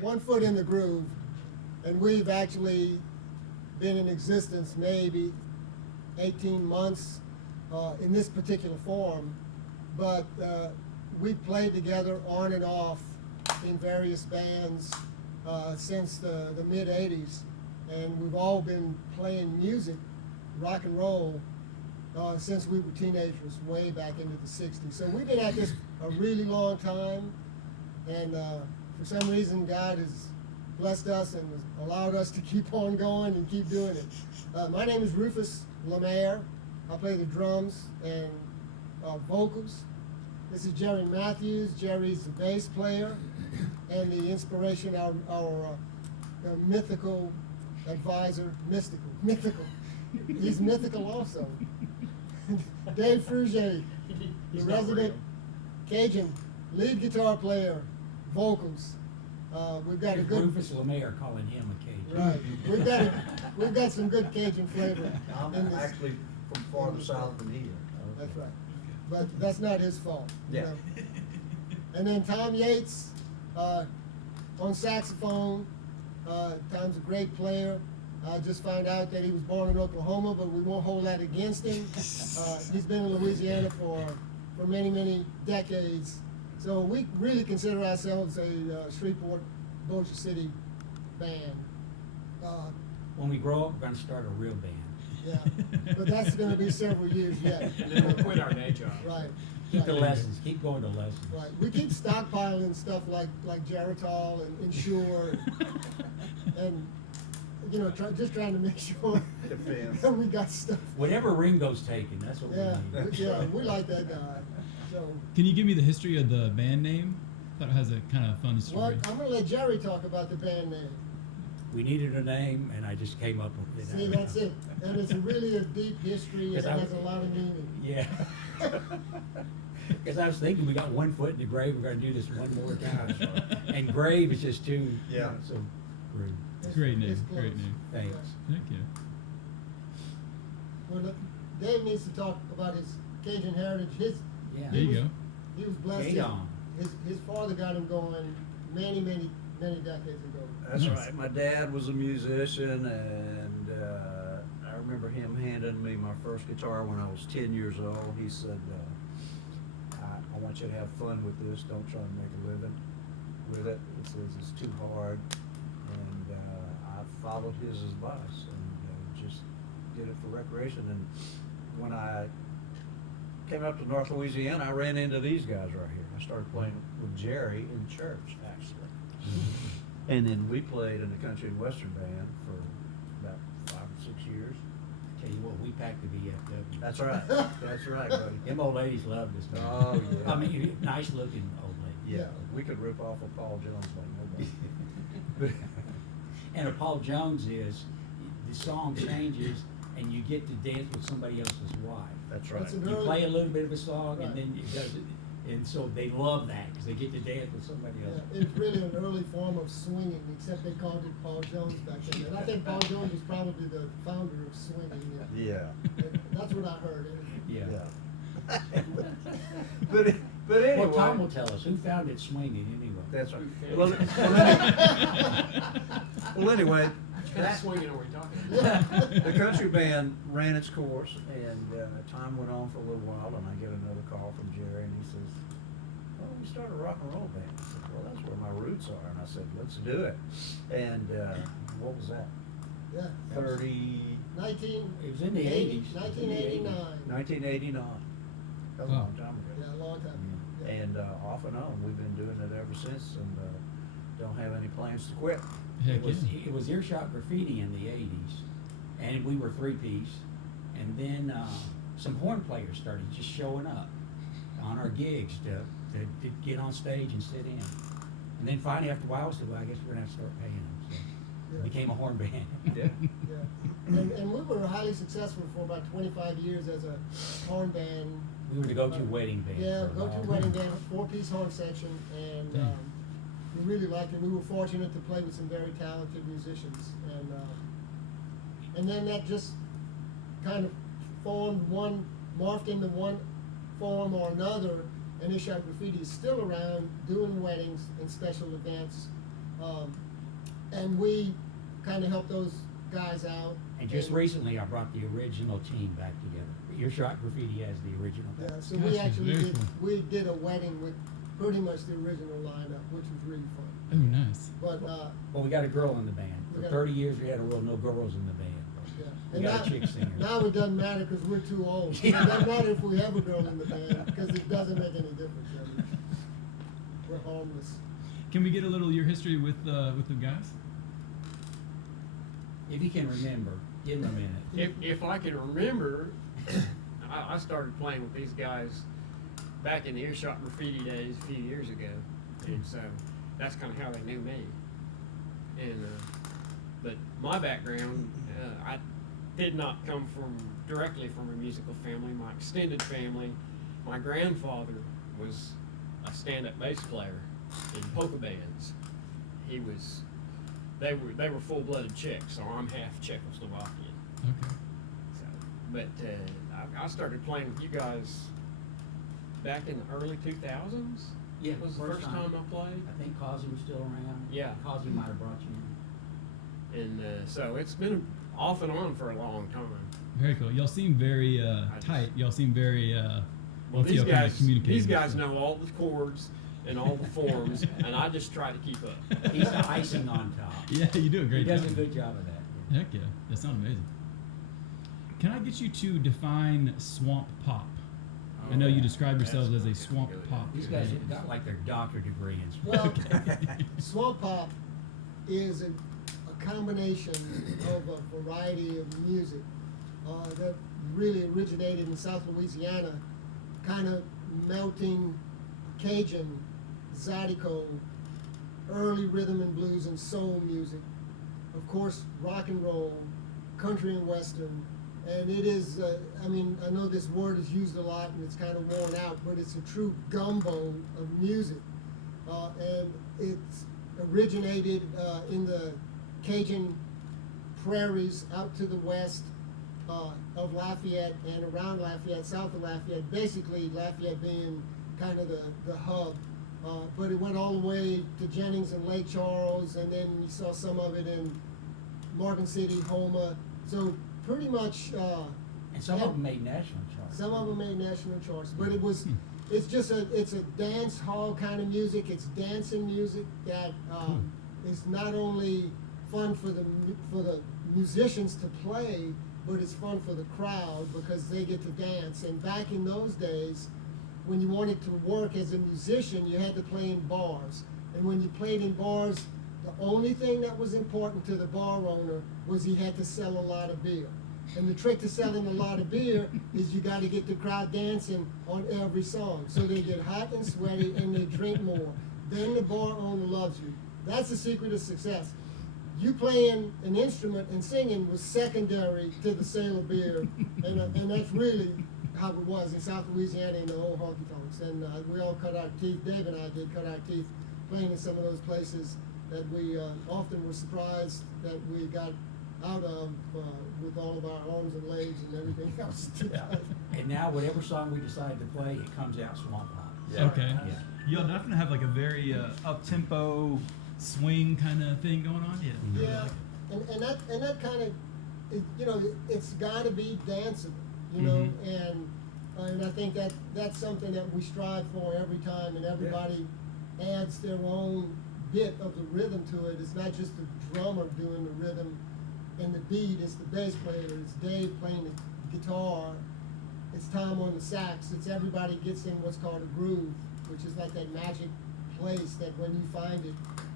we're 1 foot in the groove, and we've actually been in existence maybe 18 months in this particular form, but we've played together on and off in various bands since the mid-'80s, and we've all been playing music, rock and roll, since we were teenagers, way back into the '60s. So we've been at this a really long time, and for some reason God has blessed us and has allowed us to keep on going and keep doing it. My name is Rufus Lemaire. I play the drums and vocals. This is Jerry Matthews. Jerry's the bass player and the inspiration, our mythical advisor, mythical. He's mythical also. Dave Frugier, the resident Cajun lead guitar player, vocals. We've got a good Rufus Lemaire calling him a Cajun. right. We've got some good Cajun flavor. I'm in this. actually from farther south than here. That's right. But that's not his fault. you Yeah. know. And then Tom Yates on saxophone. Tom's a great player. I just found out that he was born in Oklahoma, but we won't hold that against him. He's been in Louisiana for many, many decades. So we really consider ourselves a Shreveport, Bossier City band. When we grow up, we're gonna start a real band. Yeah, but that's going to be several years yet. And then we'll quit our day job. Right. Keep the right. lessons, keep going to lessons. Right. We keep stockpiling stuff like Geritol and Ensure and you know, just trying to make sure Depends. that we got stuff. Whatever Ringo's taking, that's what Yeah, we need. yeah, we like that guy. So, Can you give me the history of the band name? Thought it has a kind of fun well, story. I'm going to let Jerry talk about the band name. We needed a name, and I just came up with it. See, that's it. And it's really a deep history and it Because I- has a lot of meaning. Yeah. Because I was thinking, we got 1 foot in the grave, we're gonna do this one more time. And grave is just too, Yeah. so, grave. Great name, It's great close. name. Thanks. Heck yeah. Well, look, Dave needs to talk about his Cajun heritage. Yeah. There you go. He was blessed. Gate on. His father got him going many decades ago. That's Nice. right. My dad was a musician, and I remember him handing me my first guitar when I was 10 years old. He said, I want you to have fun with this. Don't try to make a living with it. He says it's too hard. And I followed his advice and just did it for recreation. And when I came up to North Louisiana, I ran into these guys right here. I started playing with Jerry in church, actually. And then we played in the country and western band for about 5 or 6 years. Tell you what, we packed the VFW. That's right. That's right, buddy. Them old ladies loved us. man. Oh, yeah. I mean, nice looking old lady. Yeah, we could rip off of Paul Jones like nobody. And a Paul Jones is, the song changes and you get to dance with somebody else's wife. That's right. That's an You early- play a little bit of a song Right. and then it does it, and so they love that because they get to dance with somebody else. Yeah, it's really an early form of swinging, except they called it Paul Jones back then. And I think Paul Jones was probably the founder of swinging. Yeah. That's what I heard. Yeah. Yeah. but anyway. Well, Tom will tell us who founded swinging anyway. That's right. Well, Well, anyway, What kind of that, swinging are we talking about? the country band ran its course, and time went on for a little while, and I get another call from Jerry, and he says, "Well, we started a rock and roll band." I said, "Well, that's where my roots are," and I said, "Let's do it." And what was that? Yeah. 30, It was in the 80s. 1989. 1989. That was a Wow. long time ago. Yeah, a long time. Yeah. And off and on, we've been doing it ever since, and don't have any plans to quit. Heck It was, yeah. it was Earshot Graffiti in the 80s, and we were three-piece. And then some horn players started just showing up on our gigs to get on stage and sit in. And then finally, after a while, we said, well, I guess we're gonna have to start paying them. So Yeah. it became a horn band. Yeah. Yeah. And we were highly successful for about 25 years as a horn band. We were the go-to wedding band. Yeah, for a go-to while. wedding band, a 4-piece horn section, and we really liked it. We were fortunate to play with some very talented musicians, and then that just kind of morphed into one form or another. And Earshot Graffiti is still around doing weddings and special events, And we kind of helped those guys out. And just recently, I brought the original team back together. Earshot Graffiti has the original. Yeah, band. so we Gotcha, actually very did, cool. we did a wedding with pretty much the original lineup, which was really fun. Oh, nice. But, Well, we got a girl in the band. We For got- 30 years, we had a rule, no girls in the band. yeah. We And got now- a chick singer. Now it doesn't matter because we're too old. So it doesn't matter if we have a girl in the band because it doesn't make any difference. I mean, we're harmless. Can we get a little of your history with the guys? If you can remember, give him a minute. If I can remember, I started playing with these guys back in the Earshot Graffiti days a few years ago, and so that's kind of how they knew me. And but my background, I did not come directly from a musical family. My extended family, my grandfather was a stand-up bass player in polka bands. They were full-blooded Czechs, so I'm half Czechoslovakian. Okay. So, but I started playing with you guys back in the early 2000s. Yeah, Was the first first time time. I played. I think Causey was still around. Yeah. Causey might have brought you in. And so it's been off and on for a long time. Very cool. Y'all seem very just- tight. Y'all seem very. Well, once these y'all kinda guys, communicate these and guys stuff. know all the chords and all the forms, and I just try to keep up. He's the icing on top. Yeah, you do a He great does job. a good job of that. Heck yeah, that sounds amazing. Can I get you to define swamp pop? I know you describe yourselves as a swamp pop. These guys have got like their doctorate degree in Well, Okay. swamp pop is a combination of a variety of music that really originated in South Louisiana, kind of melting Cajun, Zydeco, early rhythm and blues and soul music, of course rock and roll, country and western, and it is, I mean, I know this word is used a lot and it's kind of worn out, but it's a true gumbo of music. And it's originated in the Cajun prairies out to the west of Lafayette and around Lafayette, south of Lafayette, basically Lafayette being kind of the hub. But it went all the way to Jennings and Lake Charles, and then you saw some of it in Morgan City, Houma. So pretty much, And some of them made national charts. some of them made national charts, but it's just it's a dance hall kind of music. It's dancing music that is not only fun for the musicians to play, but it's fun for the crowd because they get to dance. And back in those days, when you wanted to work as a musician, you had to play in bars. And when you played in bars, the only thing that was important to the bar owner was he had to sell a lot of beer. And the trick to selling a lot of beer is you got to get the crowd dancing on every song. So they get hot and sweaty and they drink more. Then the bar owner loves you. That's the secret of success. You playing an instrument and singing was secondary to the sale of beer. And that's really how it was in South Louisiana in the old honky tonks. And we all cut our teeth, Dave and I did cut our teeth playing in some of those places that we often were surprised that we got out of with all of our arms and legs and everything else. And now whatever song we decide to play, it comes out swamp pop. Okay. Yeah. Y'all definitely have like a very up tempo swing kind of thing going on. Yeah. Yeah, and that kind of, you know, it's got to be danceable, you know, and I think that's something that we strive for every time, and everybody adds their own bit of the rhythm to it. It's not just the drummer doing the rhythm and the beat, it's the bass player, it's Dave playing the guitar, it's Tom on the sax, it's everybody gets in what's called a groove, which is like that magic place that when you find it,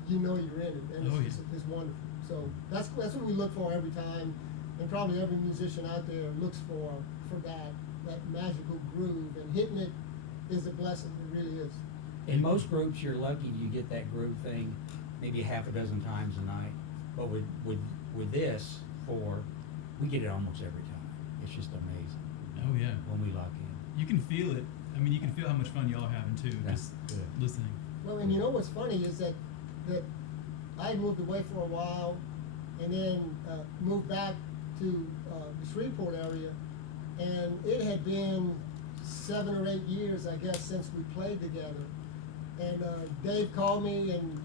you know you're in it, and it's wonderful. So that's what we look for every time, and probably every musician out there looks for that magical groove, and hitting it is a blessing, it really is. In most groups, you're lucky you get that groove thing maybe half a dozen times a night. But with this, we get it almost every time. It's just amazing Oh yeah. when we lock in. You can feel it. I mean, you can feel how much fun y'all are having too. That's Just good. listening. Well, and you know what's funny is that I moved away for a while, and then moved back to the Shreveport area, and it had been 7 or 8 years, I guess, since we played together. And Dave called me and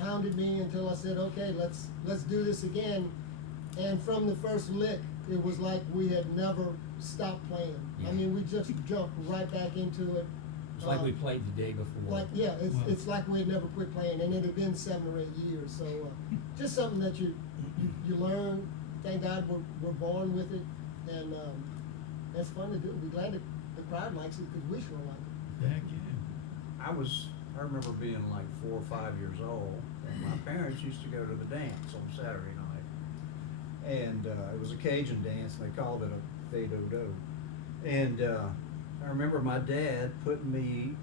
hounded me until I said, okay, let's do this again. And from the first lick, it was like we had never stopped playing. Yeah. I mean, we just jumped right back into it. It's like we played the day before. Like, yeah, Wow. it's like we had never quit playing, and it had been 7 or 8 years. So just something that you learn. Thank God we're born with it, and it's fun to do. We're glad that the crowd likes it because we sure like it. Heck yeah. I remember being like 4 or 5 years old, and my parents used to go to the dance on Saturday night. And it was a Cajun dance, and they called it a fade-o-do. And I remember my dad putting me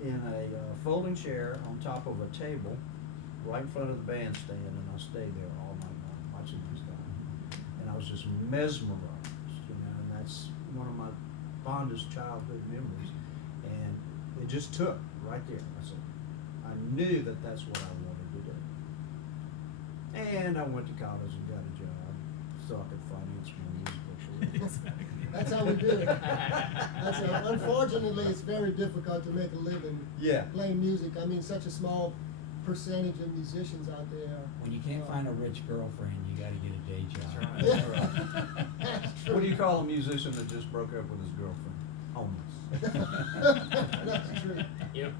in a folding chair on top of a table right in front of the bandstand, and I stayed there all night long watching these guys. And I was just mesmerized, you know, and that's one of my fondest childhood memories. And it just took right there. I said, I knew that that's what I wanted to do. And I went to college and got a job so I could finance my musical career. That's how we do it. Unfortunately, it's very difficult to make a living Yeah. playing music. I mean, such a small percentage of musicians out there. When you can't find a rich girlfriend, you gotta get a day job. That's right. That's true. What do you call a musician that just broke up with his girlfriend? Homeless. That's true. Yep.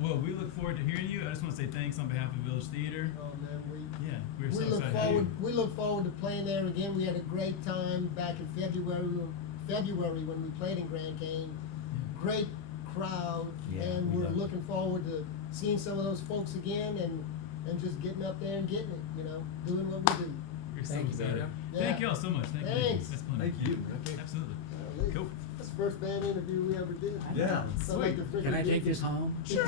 Well, we look forward to hearing you. I just want to say thanks on behalf of Village Theater. Oh man, Yeah, we're we so look excited. forward. We look forward to playing there again. We had a great time back in February when we played in Grand Cane. Great crowd, Yeah, and we we're loved it. looking forward to seeing some of those folks again and just getting up there and getting it. You know, doing what we do. We're so Thank you, excited. Peter. Thank Yeah. y'all so much. Thank you. Thanks. That's plenty. Thank you. man. Absolutely. Golly. Cool. That's the first band interview we ever did. Yeah. So like the Can I freaking take big- this home? Sure.